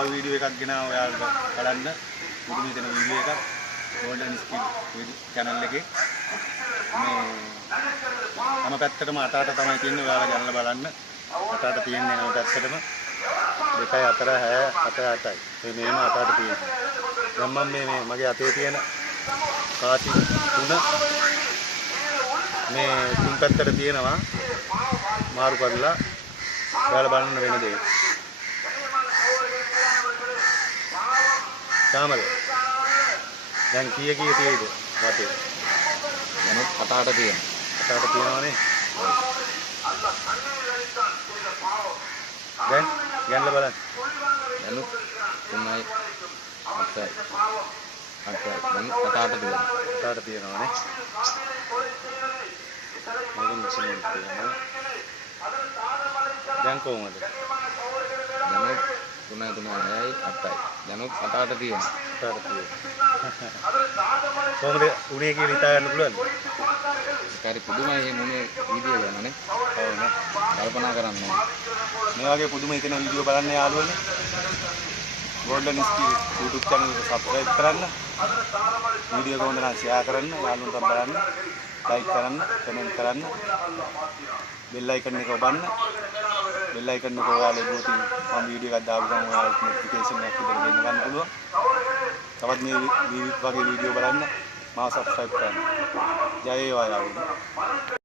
තව වීඩියෝ එකක් ගෙනාවා ඔයාලට බලන්න. පුදුම හිතෙන වීඩියෝ එකක් Golden Skill channel එකේ. මේ හැම පැත්තටම අට තමයි තියෙන්නේ. ඔයාලා ගන්නලා බලන්න. අට තියෙන්නේ හැම පැත්තටම 2 4 6 7 8යි. මේම අට තියෙන්නේ. දැන් මම මේ මගේ අතේ තියෙන කාසි තුන මේ තුන් පැත්තට තියෙනවා මාරු කරලා ඔයාලා බලන්න වෙන දේ. සාමද දැන් කීය තියෙයිද වටේ? දැන් අට තියෙනවා. අට තියෙනවනේ. දැන් ගන්නලා බලන්න. දැන් 3යි 8යි 8යි දැන් අට තියෙනවනේ. මේක මිෂන් එක තියෙනවා. දැන් කොහොමද? දැන් 3යි 8යි දැන් අට තියෙනවා. අට තියෙනවා. කොහොමද උනේ කියලා හිතා ගන්න පුළුවන්ද? ඒකයි පුදුමයි මේ මොනේ වීඩියෝ ගන්නනේ. ඔව් නේ. කල්පනා කරන්නේ. මේ වගේ පුදුම හිතෙන වීඩියෝ බලන්න යාළුවනේ. Golden Skill YouTube channel එක subscribe කරන්න. වීඩියෝ එක හොඳ නම් share කරන්න, යාළුවන්ට බලන්න, like කරන්න, comment කරන්න. bell icon එක ඔබන්න. bell icon එක ඔයාලා ඉබුවතින් මම වීඩියෝ එකක් දාපු ගමන් ඔයාලට notification එකක් විතර දෙන්න ගන්න පුළුවන්. තවත් මේ වගේ වීඩියෝ බලන්න මාව subscribe කරන්න. ජය වේවා යාළුවෝ.